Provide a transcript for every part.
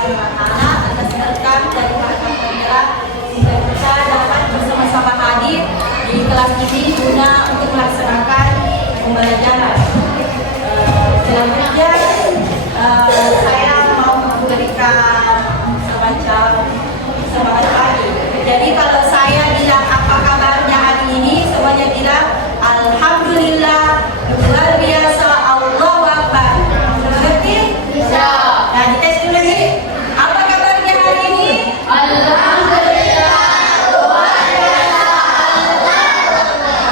Subhanahu wa Ta'ala atas berkat dari Maha Pengajar sehingga kita dapat bersama-sama hadir di kelas ini guna untuk melaksanakan pembelajaran. Selanjutnya saya mau memberikan semacam semangat pagi. Jadi kalau saya bilang apa kabarnya hari ini, semuanya bilang alhamdulillah, luar biasa, Allahu Akbar. Mengerti? Ya. Nah, dites dulu lagi. Apa kabarnya hari ini? Alhamdulillah, luar biasa, Allahu Akbar.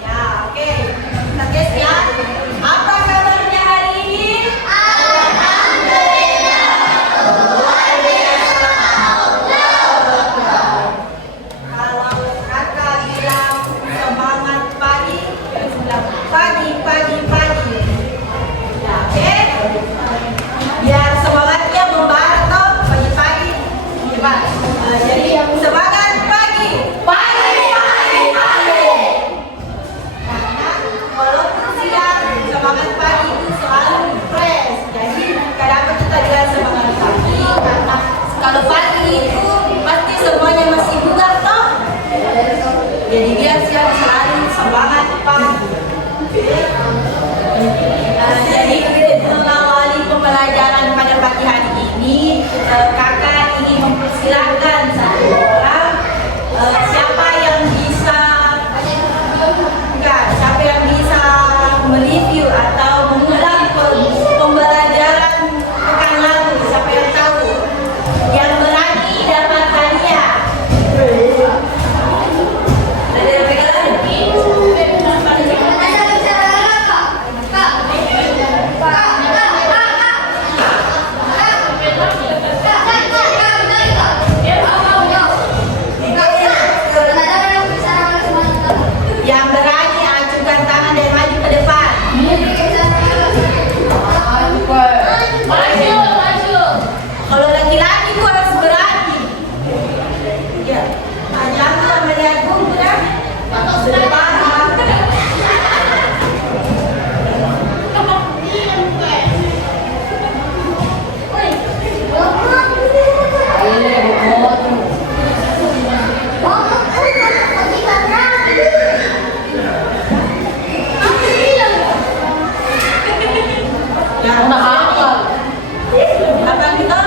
Ya, oke. Kita tes ya. Apa kabarnya hari ini? Alhamdulillah, luar biasa, Allahu Akbar. Kalau kakak bilang semangat pagi, bilang pagi, pagi, pagi. Ya, oke? Biar semangatnya membara toh pagi-pagi. Coba. Jadi semangat pagi. Pagi, pagi, pagi. Karena walaupun siang, semangat pagi itu selalu fresh. Jadi kenapa kita bilang semangat pagi? Karena kalau pagi itu pasti semuanya masih bugar toh. Jadi biar siang selalu semangat pagi. Jadi mengawali pembelajaran pada pagi hari ini, kakak ingin mempersilahkan satu orang. Siapa yang bisa mereview atau mengulang pembelajaran pekan lalu? Siapa yang tahu? Yang berani dapat hadiah. Ada yang pegang lagi? Yang berani acukan tangan dan maju ke depan. Kalau laki-laki itu harus berani. Ya, jangan melihat bumbu dah. Ke depan. Ya, apa gitu? Oh, apa gitu?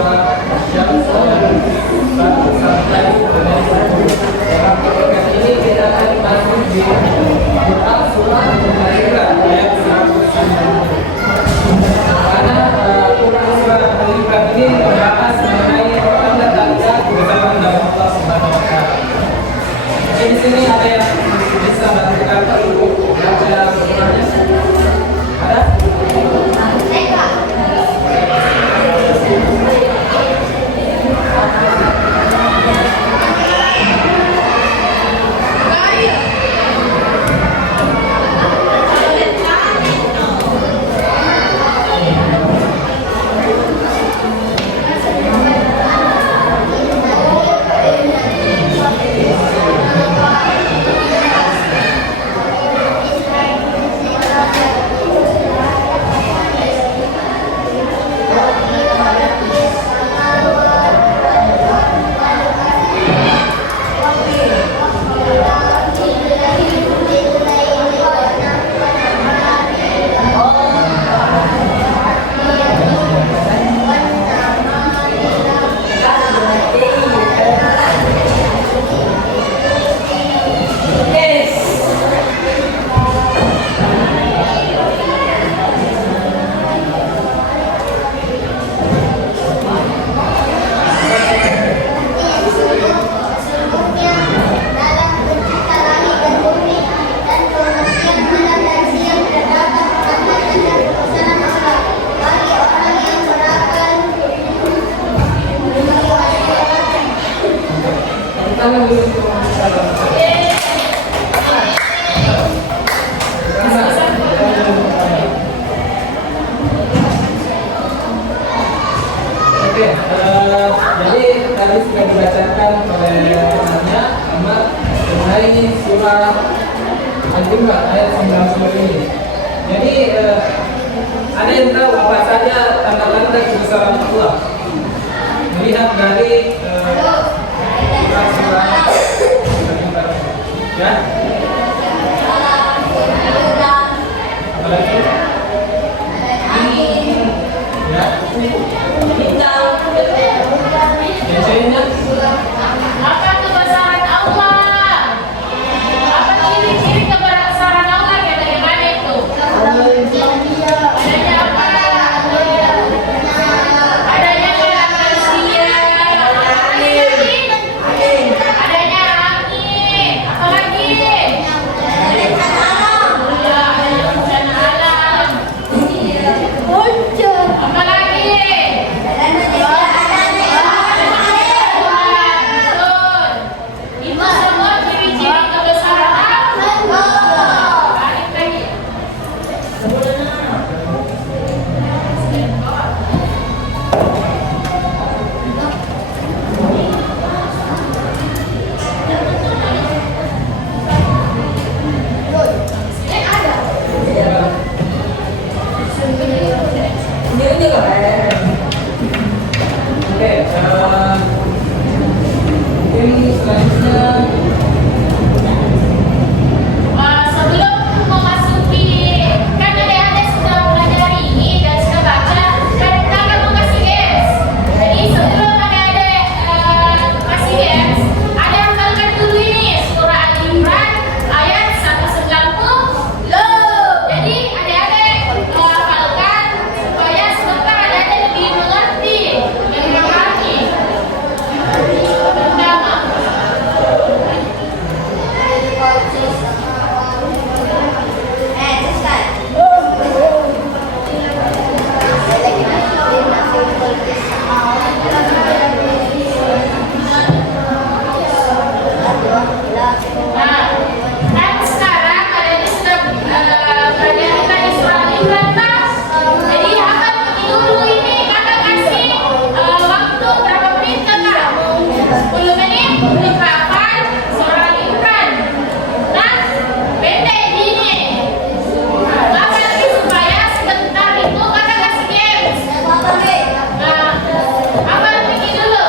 surah Syams ayat 1 sampai dengan 10. Dalam podcast ini kita akan masuk di Quran surah Al-Imran ayat 190. Karena Quran surah Al-Imran ini membahas mengenai tanda-tanda kebesaran dari Allah Subhanahu wa taala. Di sini ada yang bisa bantukan untuk baca surahnya? Ada? Jadi tadi sudah dibacakan oleh temannya Ahmad mengenai surah Al-Imran ayat 90 ini. Jadi ada yang tahu apa saja tanda-tanda kebesaran Allah? Melihat dari surah Al-Imran, ya. Apalagi? Ya. Biasanya Apa kebesaran Allah? Apa ciri-ciri kebesaran Allah yang bagaimana itu? Adanya apa? Adanya manusia. Adanya angin. Apa lagi? Adanya bencana alam. Apa lagi? Itu semua ciri-ciri kebesaran Allah. Balik lagi. Oke, mungkin selanjutnya Sebelum memasuki, kan adik-adik sudah belajar ini dan sudah baca, dan kita akan mengasih games. Jadi sebelum adik-adik kasih games, ada hafalkan dulu ini surah Al-Imran ayat 190. Jadi adik-adik hafalkan supaya sebentar adik-adik lebih mengerti dan memahami. Pertama, nah, kan sekarang kalian sudah pelajari surah Al-Imran, Pak. Jadi hafal dulu ini, kakak kasih waktu berapa menit kakak? 10 menit untuk hafal surah Al-Imran. Nah, pendek gini. Kakak nanti supaya sebentar itu kakak kasih games. Nah, hafal ini dulu.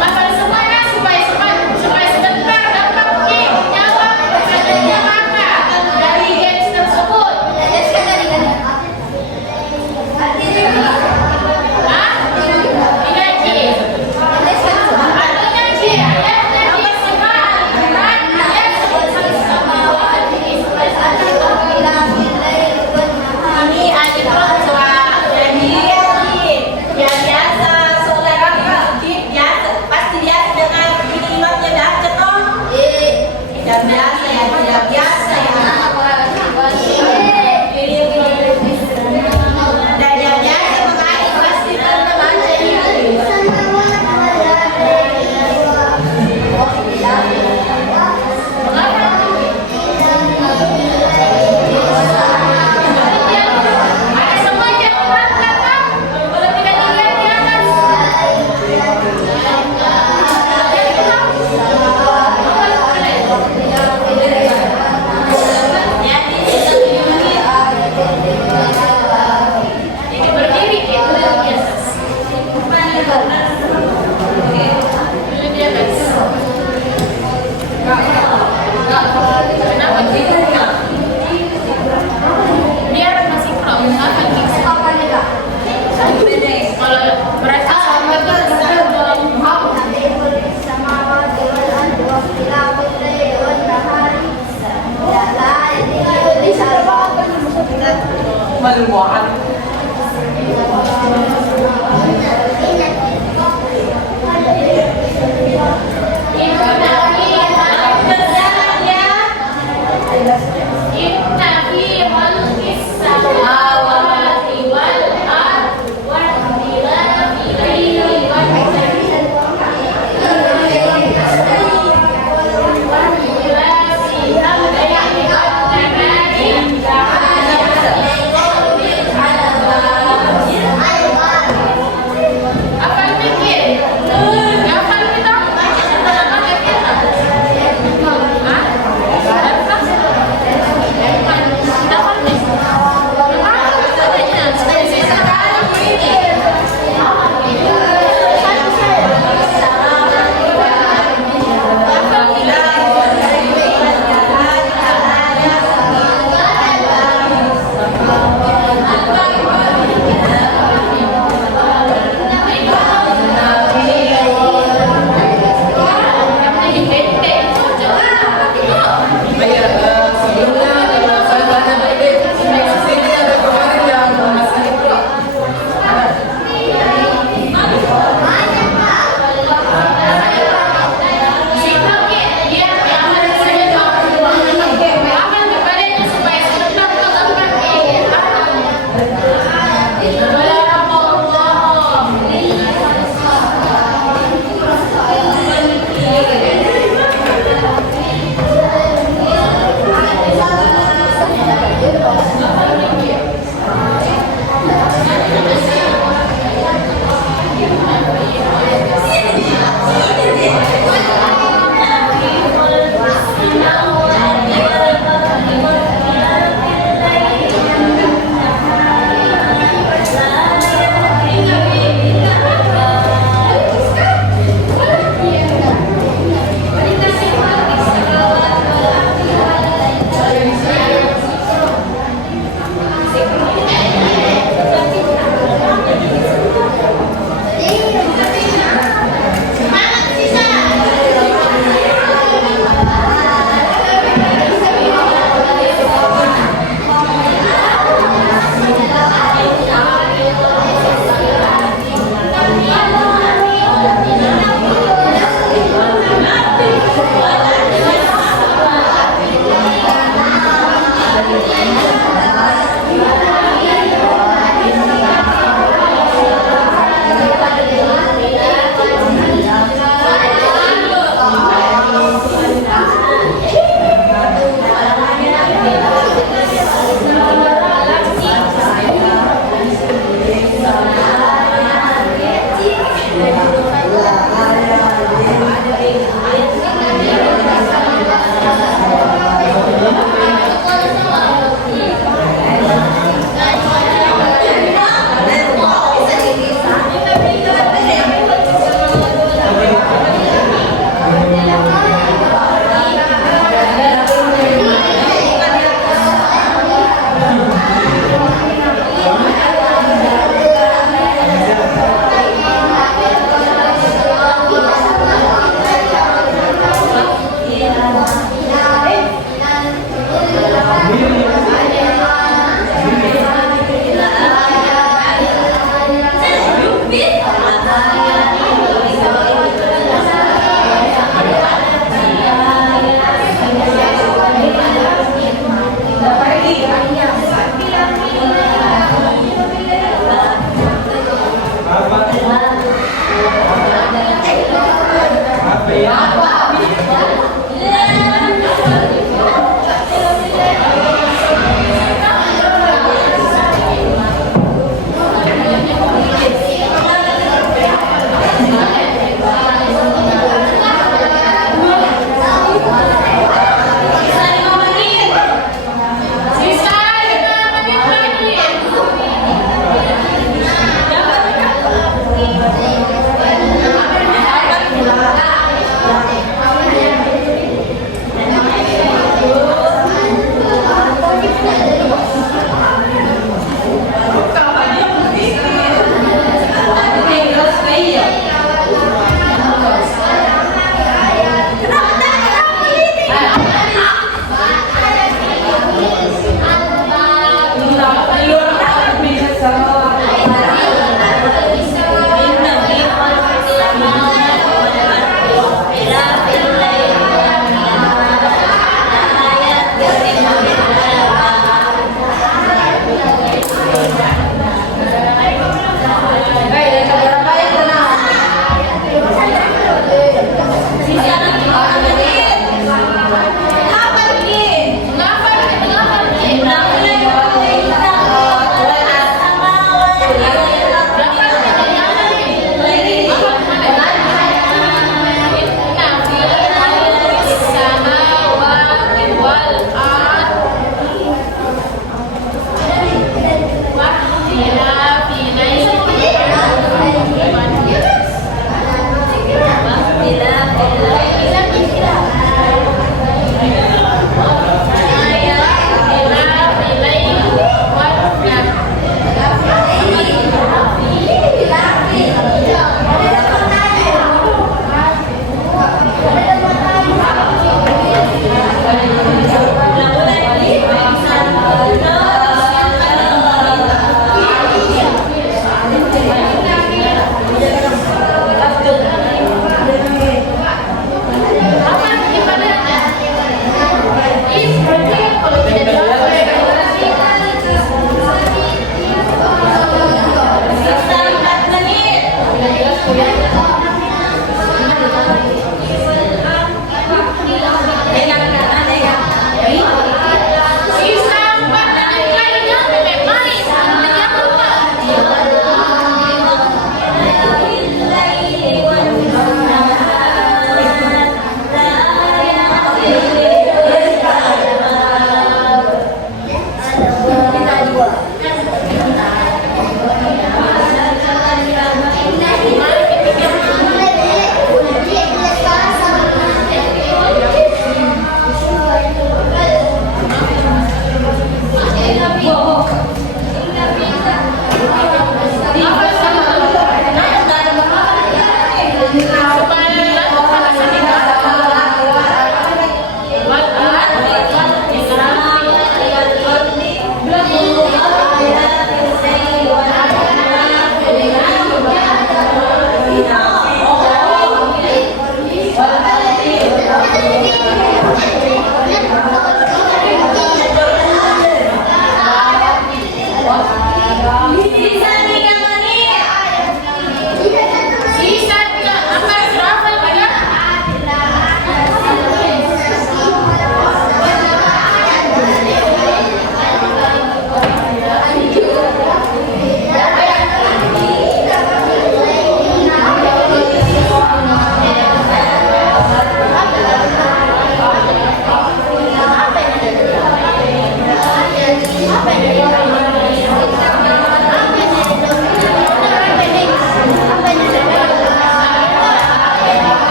Hafal semuanya supaya sebentar dapat jawab pertanyaannya kakak dari games tersebut. Hah?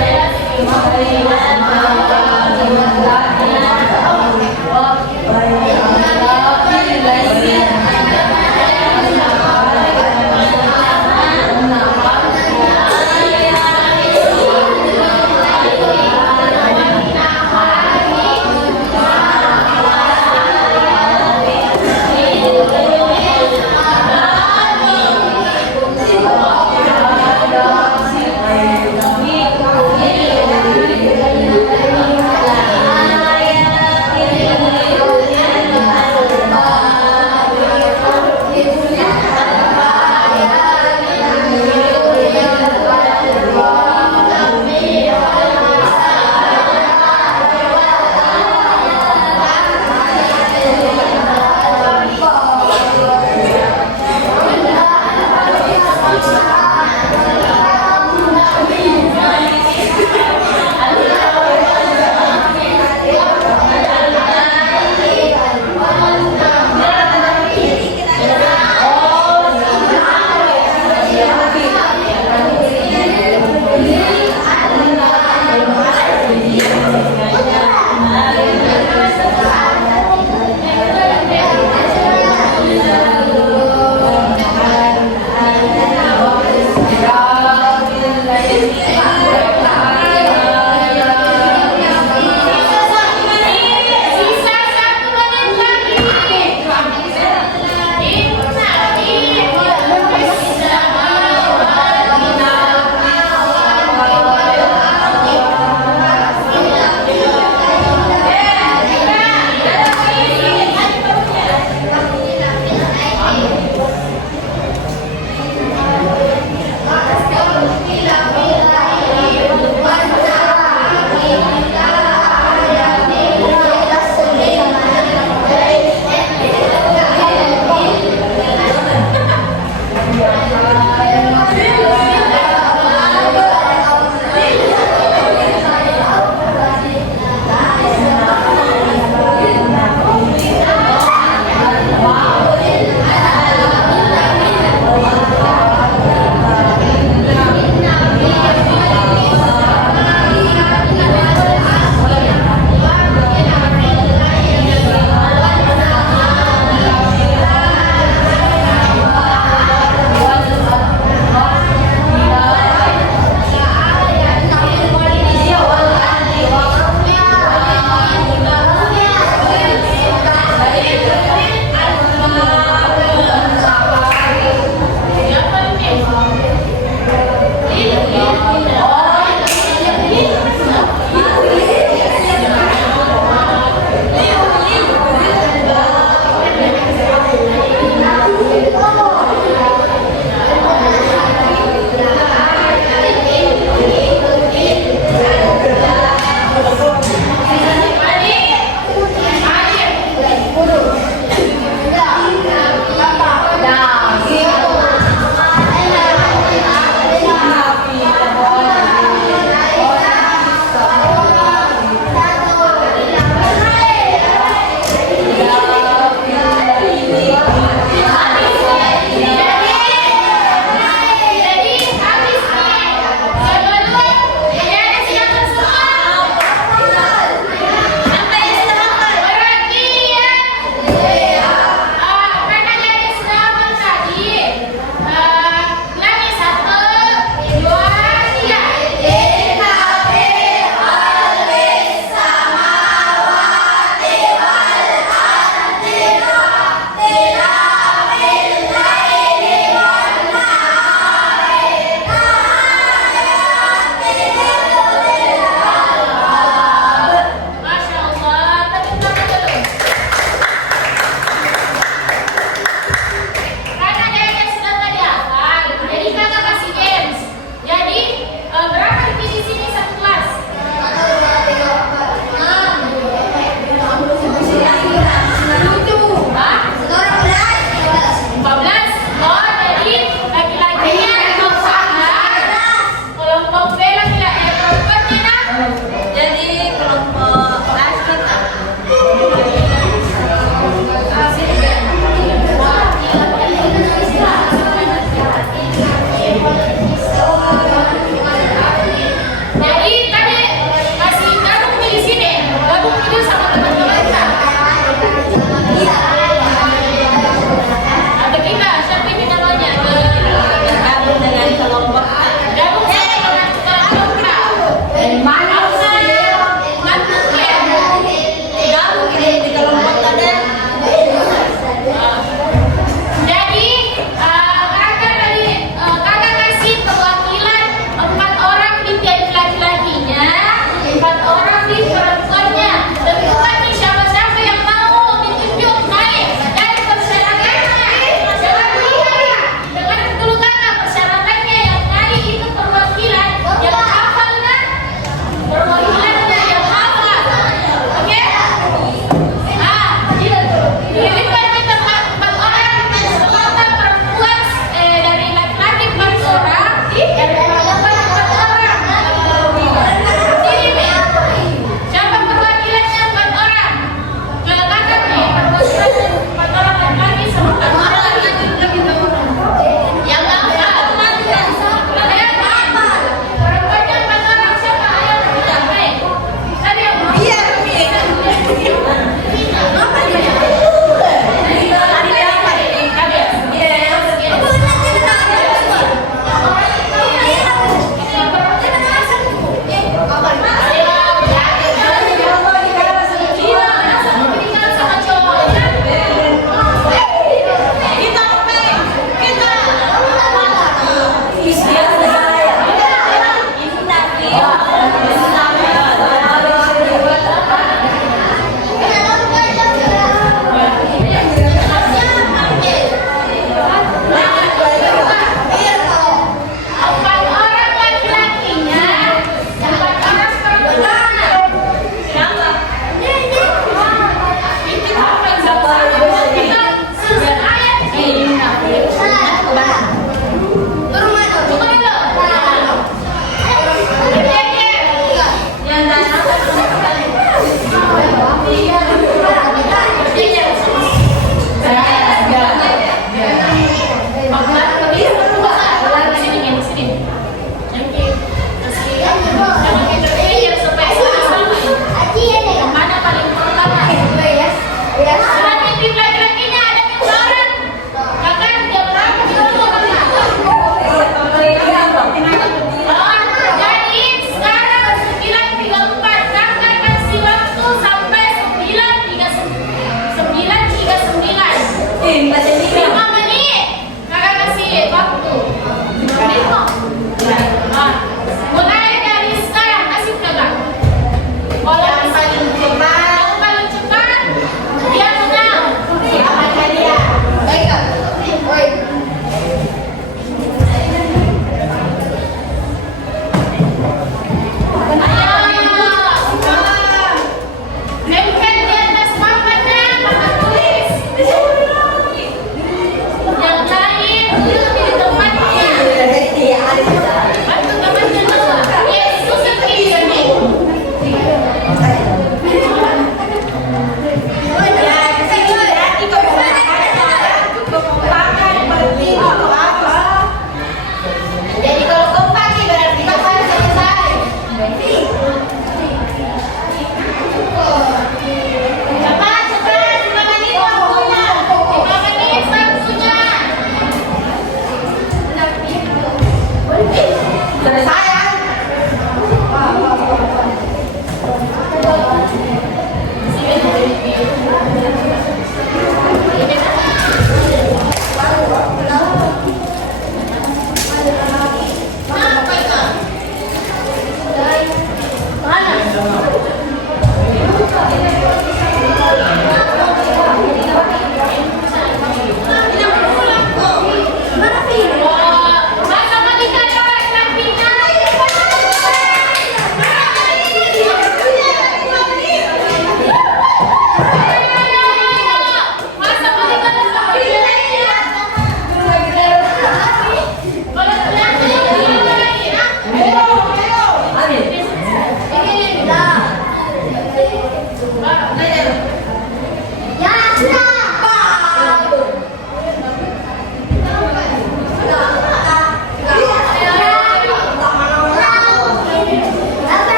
Amen.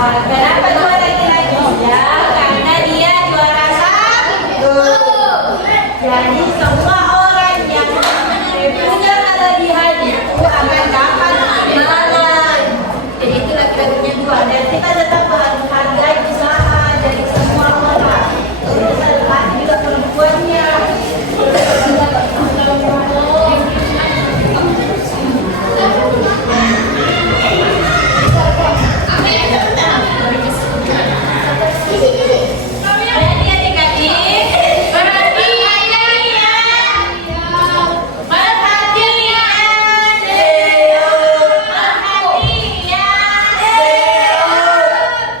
Kenapa dua laki-laki? Ya, karena dia juara satu. Jadi semua orang yang punya kelebihan itu akan dapat imbalan. Jadi itu laki-lakinya dua. Dan kita tetap menghargai usaha dari semua orang. Terus ada juga perempuannya. Jadi adik-adik,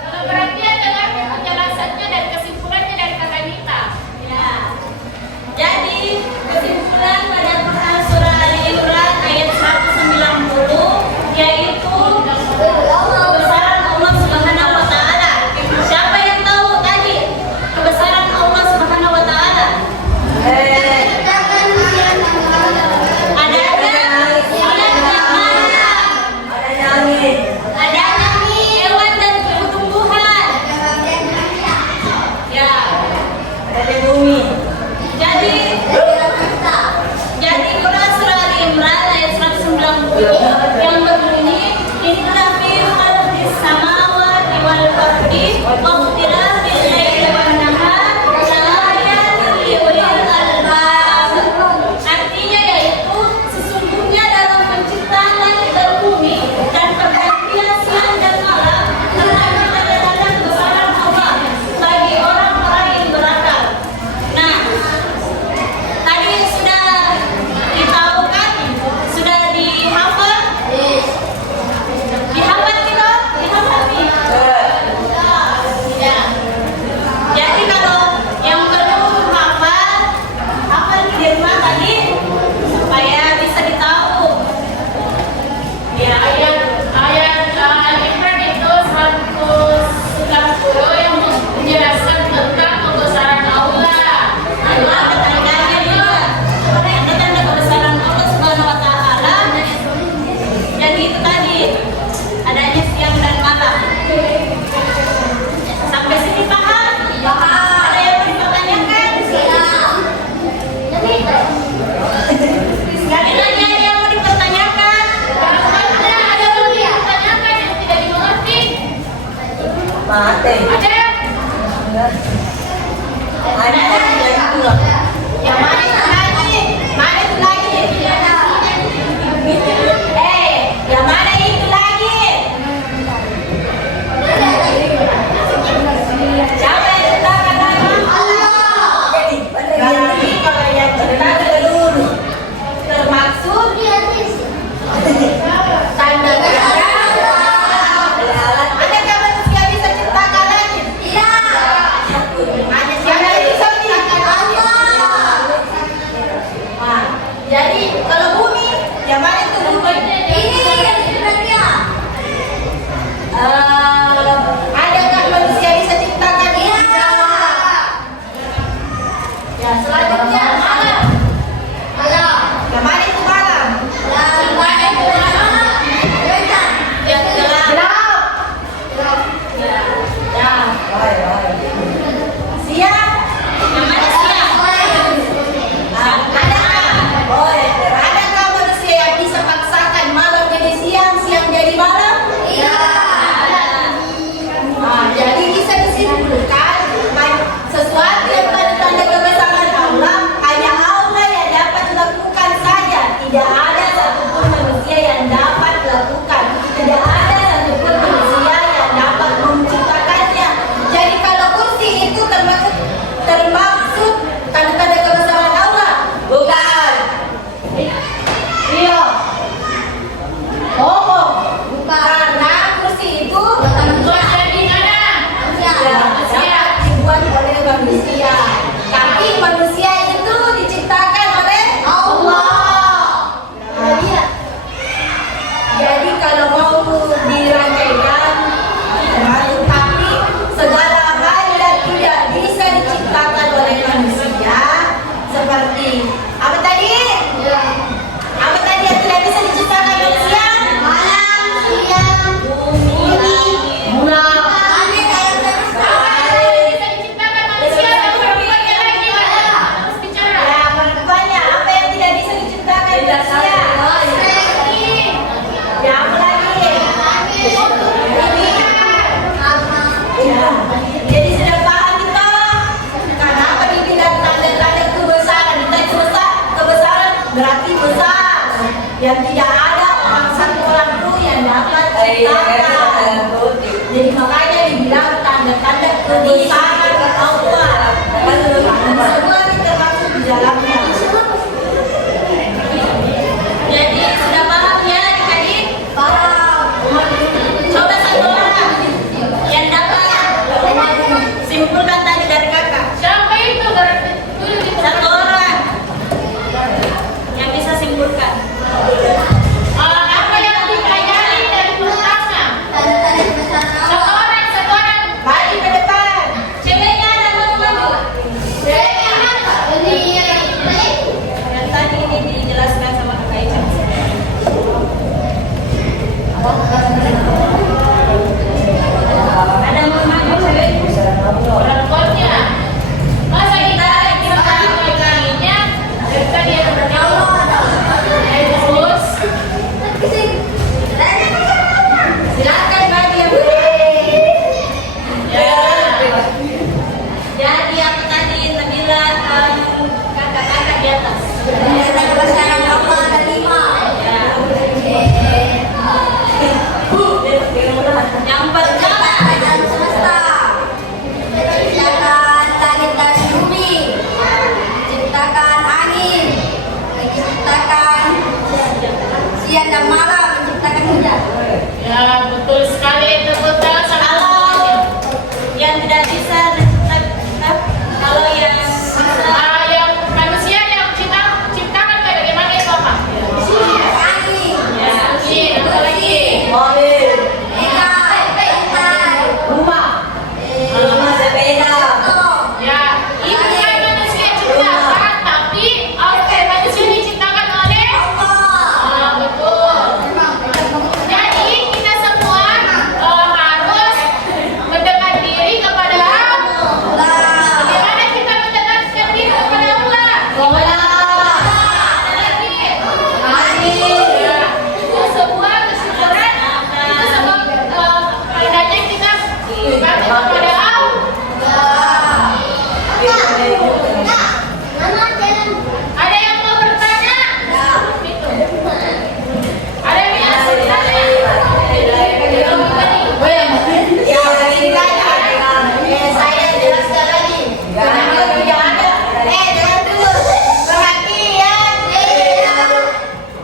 Kalau perhatian dengar penjelasannya dan kesimpulannya dari kakak Nita. jadi kesimpulan pada Quran surah Al-Imran ayat 190 yaitu kebesaran Allah Subhanahu wa taala. Siapa yang tahu tadi kebesaran Allah Subhanahu wa taala? Ada hewan dan tumbuh-tumbuhan. Ya. Jadi Quran surah Al-Imran ayat 190 yang berbunyi inna fi khalqis samawati wal ardi wa ikhtilafil laili wan nahar laayatin liulil albab. Artinya yaitu sesungguhnya dalam penciptaan langit dan bumi dan pergantian siang dan malam terdapat tanda-tanda kebesaran Allah bagi orang-orang yang berakal. Nah, tadi sudah ditahukan, sudah dihafal. Dihafal kita, dihafal nih. Ya. Jadi kalau yang belum hafal, hafal di rumah tadi supaya bisa ditahu. Ya, Ayat Al-Imran itu 190 yang menjelaskan tentang kebesaran Allah. ada tandanya juga. Ada tanda kebesaran Allah Subhanahu wa taala. Jadi itu tadi adanya siang dan malam. Sampai sini paham? Ada yang mau dipertanyakan? Sekali lagi ada yang mau dipertanyakan? Barangkali ada yang ditanyakan yang tidak dimengerti. Ada? Yang mana itu lagi? Mana itu lagi? Yang mana itu lagi? Siapa yang ciptakan lagi? Berarti kalau yang ciptakan dulu termaksud tanda kebesaran. Adakah manusia bisa ciptakan lagi? Tidak. yang tidak ada orang satu orang pun yang dapat ciptakan. Jadi makanya dibilang tanda-tanda kebesaran Allah. Semua ini termasuk di dalamnya. Jadi sudah paham ya adik-adik? Paham. Coba satu orang yang dapat simpulkan tadi dari kakak. Siapa itu? Satu orang yang bisa simpulkan. Apa yang dipelajari dari pertama? Satu orang. Mari ke depan. Ceweknya ada maju. Yang tadi ini dijelaskan sama Kak Ica. Ada mau maju cewek? Pokoknya masa kita lagi-laginya kita dia terus Silakan bagi yang ya jadi aku tadi Nabila kakak-kakak di atas. Yang pertama Menciptakan langit dan bumi, menciptakan angin, menciptakan siang dan malam, menciptakan hujan. ya betul sekali tepuk tangan sama kalau yang tidak bisa kalau yang bisa yang manusia yang ciptakan bagaimana itu apa? Angin, Ya, ini apa lagi? mobil, ikan, pantai, rumah, sepeda. Ya, itu kan manusia ciptakan, tapi manusia diciptakan oleh betul. Jadi kita semua harus mendekat diri kepada bagaimana kita mendekatkan diri kepada Allah. Lagi. Ya, itu semua kesimpulan itu sebab adanya kita berbakti kepada Allah. Ada yang mau bertanya? Ada yang mau bertanya? Ya, ini kan saya jelaskan lagi. Kenapa tidak ada? Jangan dulu. Perhatian.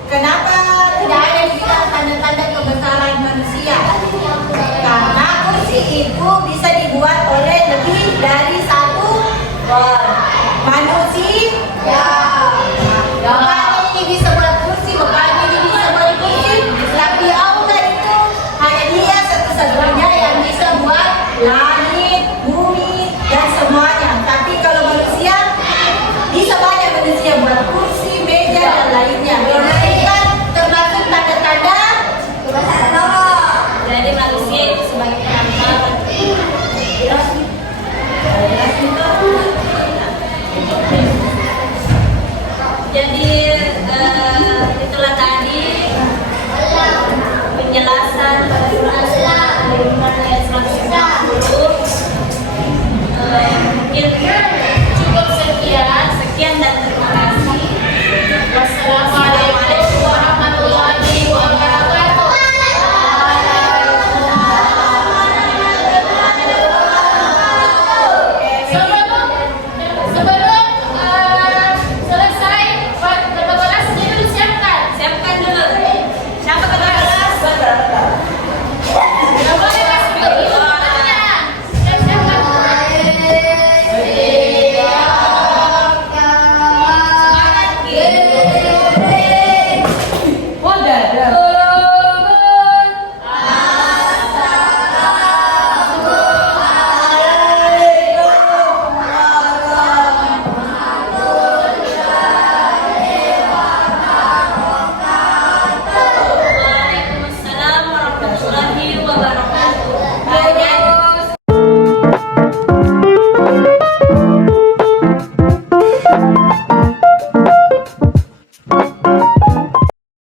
Kenapa tidak ada dibilang tanda-tanda kebesaran manusia? Karena kursi itu bisa dibuat oleh lebih dari satu manusia. Makanya ini bisa buat kursi, makanya ini bisa buat kursi. Tapi Allah itu hanya dia satu-satunya yang bisa buat